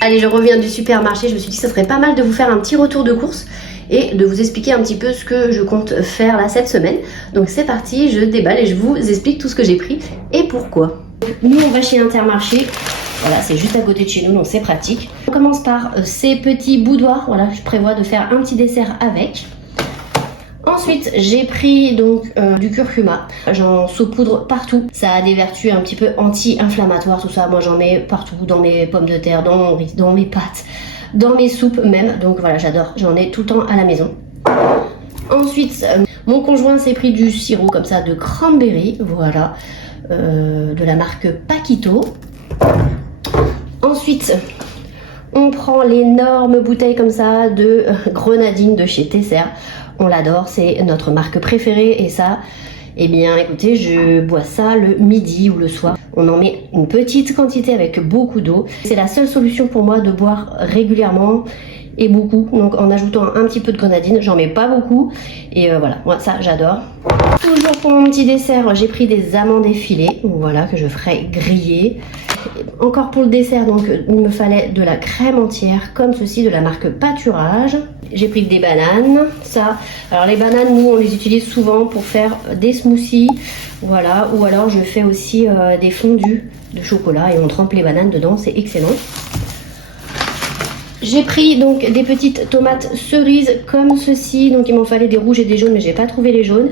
Allez, je reviens du supermarché, je me suis dit que ça serait pas mal de vous faire un petit retour de course et de vous expliquer un petit peu ce que je compte faire là cette semaine. Donc c'est parti, je déballe et je vous explique tout ce que j'ai pris et pourquoi. Nous on va chez Intermarché, voilà, c'est juste à côté de chez nous donc c'est pratique. On commence par ces petits boudoirs, voilà, je prévois de faire un petit dessert avec. Ensuite, j'ai pris donc du curcuma. J'en saupoudre partout. Ça a des vertus un petit peu anti-inflammatoires, tout ça. Moi, j'en mets partout, dans mes pommes de terre, dans mon riz, dans mes pâtes, dans mes soupes même. Donc voilà, j'adore. J'en ai tout le temps à la maison. Ensuite, mon conjoint s'est pris du sirop comme ça de cranberry. Voilà, de la marque Paquito. Ensuite, on prend l'énorme bouteille comme ça de grenadine de chez Tesser. On l'adore, c'est notre marque préférée et ça, eh bien écoutez, je bois ça le midi ou le soir. On en met une petite quantité avec beaucoup d'eau. C'est la seule solution pour moi de boire régulièrement et beaucoup. Donc en ajoutant un petit peu de grenadine, j'en mets pas beaucoup. Et voilà, moi ça j'adore. Toujours pour mon petit dessert, j'ai pris des amandes effilées, voilà, que je ferai griller. Encore pour le dessert, donc il me fallait de la crème entière, comme ceci, de la marque Pâturage. J'ai pris des bananes, ça. Alors les bananes, nous, on les utilise souvent pour faire des smoothies, voilà. Ou alors je fais aussi des fondus de chocolat et on trempe les bananes dedans, c'est excellent. J'ai pris donc des petites tomates cerises comme ceci, donc il m'en fallait des rouges et des jaunes, mais j'ai pas trouvé les jaunes.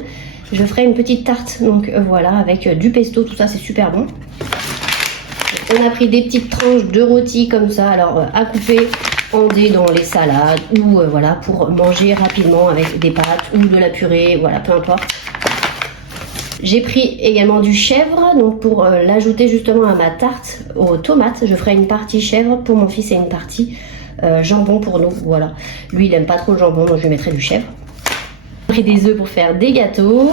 Je ferai une petite tarte, donc voilà, avec du pesto, tout ça, c'est super bon. On a pris des petites tranches de rôti comme ça, alors à couper en dés dans les salades ou voilà, pour manger rapidement avec des pâtes ou de la purée, voilà, peu importe. J'ai pris également du chèvre, donc pour l'ajouter justement à ma tarte aux tomates. Je ferai une partie chèvre pour mon fils et une partie jambon pour nous, voilà. Lui il aime pas trop le jambon, donc je lui mettrai du chèvre. J'ai pris des œufs pour faire des gâteaux.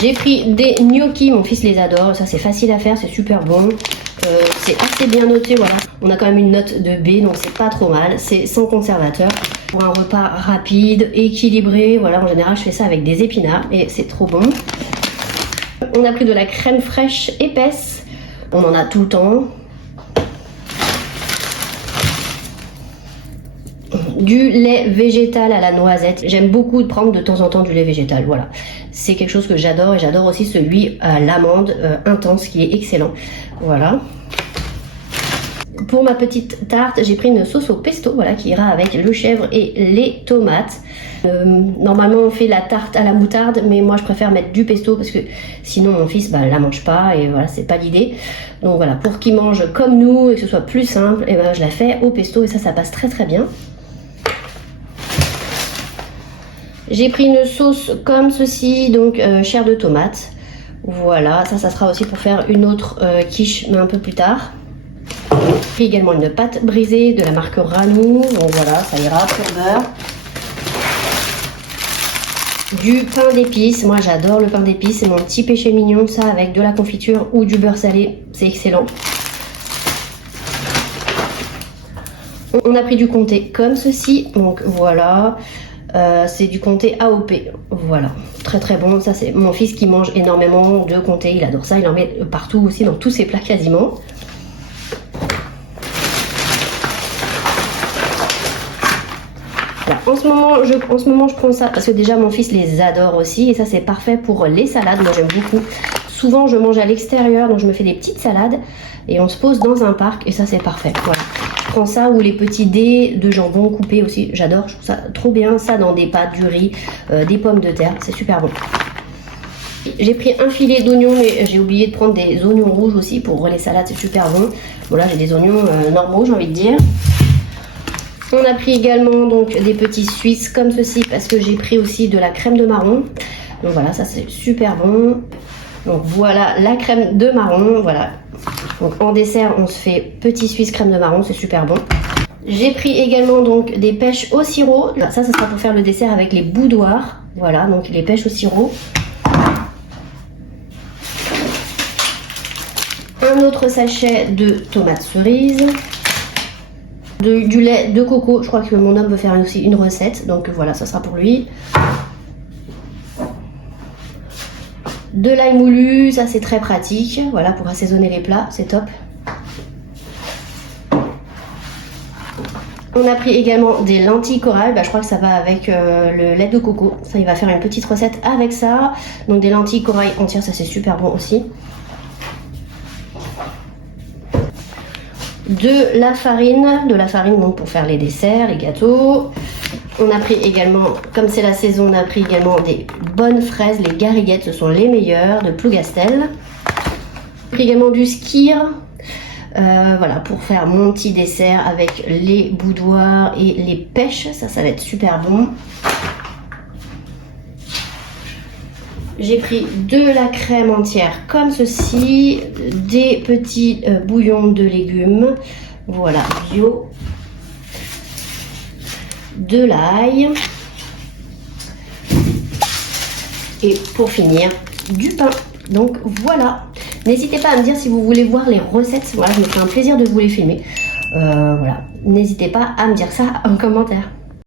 J'ai pris des gnocchis, mon fils les adore, ça c'est facile à faire, c'est super bon. C'est assez bien noté, voilà. On a quand même une note de B, donc c'est pas trop mal. C'est sans conservateur. Pour un repas rapide, équilibré, voilà, en général je fais ça avec des épinards et c'est trop bon. On a pris de la crème fraîche épaisse, on en a tout le temps. Du lait végétal à la noisette. J'aime beaucoup de prendre de temps en temps du lait végétal, voilà. C'est quelque chose que j'adore et j'adore aussi celui à l'amande intense qui est excellent. Voilà. Pour ma petite tarte, j'ai pris une sauce au pesto, voilà, qui ira avec le chèvre et les tomates. Normalement, on fait la tarte à la moutarde, mais moi je préfère mettre du pesto parce que sinon mon fils la mange pas et voilà, c'est pas l'idée. Donc voilà, pour qu'il mange comme nous et que ce soit plus simple, et ben, je la fais au pesto et ça passe très très bien. J'ai pris une sauce comme ceci, donc chair de tomate. Voilà, ça sera aussi pour faire une autre quiche, mais un peu plus tard. J'ai pris également une pâte brisée de la marque Ranou, donc voilà, ça ira pour beurre. Du pain d'épices, moi j'adore le pain d'épices, c'est mon petit péché mignon, ça avec de la confiture ou du beurre salé, c'est excellent. On a pris du comté comme ceci, donc voilà. C'est du comté AOP, voilà, très très bon. Ça c'est mon fils qui mange énormément de comté, il adore ça, il en met partout aussi dans tous ses plats quasiment. Voilà. En ce moment je prends ça parce que déjà mon fils les adore aussi et ça c'est parfait pour les salades, moi j'aime beaucoup. Souvent je mange à l'extérieur donc je me fais des petites salades et on se pose dans un parc et ça c'est parfait, voilà. Je prends ça ou les petits dés de jambon coupés aussi, j'adore, je trouve ça trop bien, ça dans des pâtes, du riz, des pommes de terre, c'est super bon. J'ai pris un filet d'oignons mais j'ai oublié de prendre des oignons rouges aussi pour les salades, c'est super bon. Voilà, j'ai des oignons normaux j'ai envie de dire. On a pris également donc des petits suisses comme ceci parce que j'ai pris aussi de la crème de marron. Donc voilà, ça c'est super bon. Donc voilà la crème de marron, voilà. Donc en dessert, on se fait petit suisse crème de marron, c'est super bon. J'ai pris également donc des pêches au sirop. Ça sera pour faire le dessert avec les boudoirs. Voilà, donc les pêches au sirop. Un autre sachet de tomates cerises. Du lait de coco, je crois que mon homme veut faire aussi une recette, donc voilà, ça sera pour lui. De l'ail moulu, ça c'est très pratique, voilà, pour assaisonner les plats, c'est top. On a pris également des lentilles corail, je crois que ça va avec le lait de coco. Ça, il va faire une petite recette avec ça. Donc des lentilles corail entières, ça c'est super bon aussi. De la farine donc pour faire les desserts, les gâteaux. On a pris également, comme c'est la saison, on a pris également des bonnes fraises, les gariguettes, ce sont les meilleures, de Plougastel. On a pris également du skyr, voilà, pour faire mon petit dessert avec les boudoirs et les pêches, ça va être super bon. J'ai pris de la crème entière comme ceci, des petits bouillons de légumes, voilà, bio, de l'ail et pour finir du pain. Donc voilà, n'hésitez pas à me dire si vous voulez voir les recettes, voilà, je me ferai un plaisir de vous les filmer. Voilà, n'hésitez pas à me dire ça en commentaire.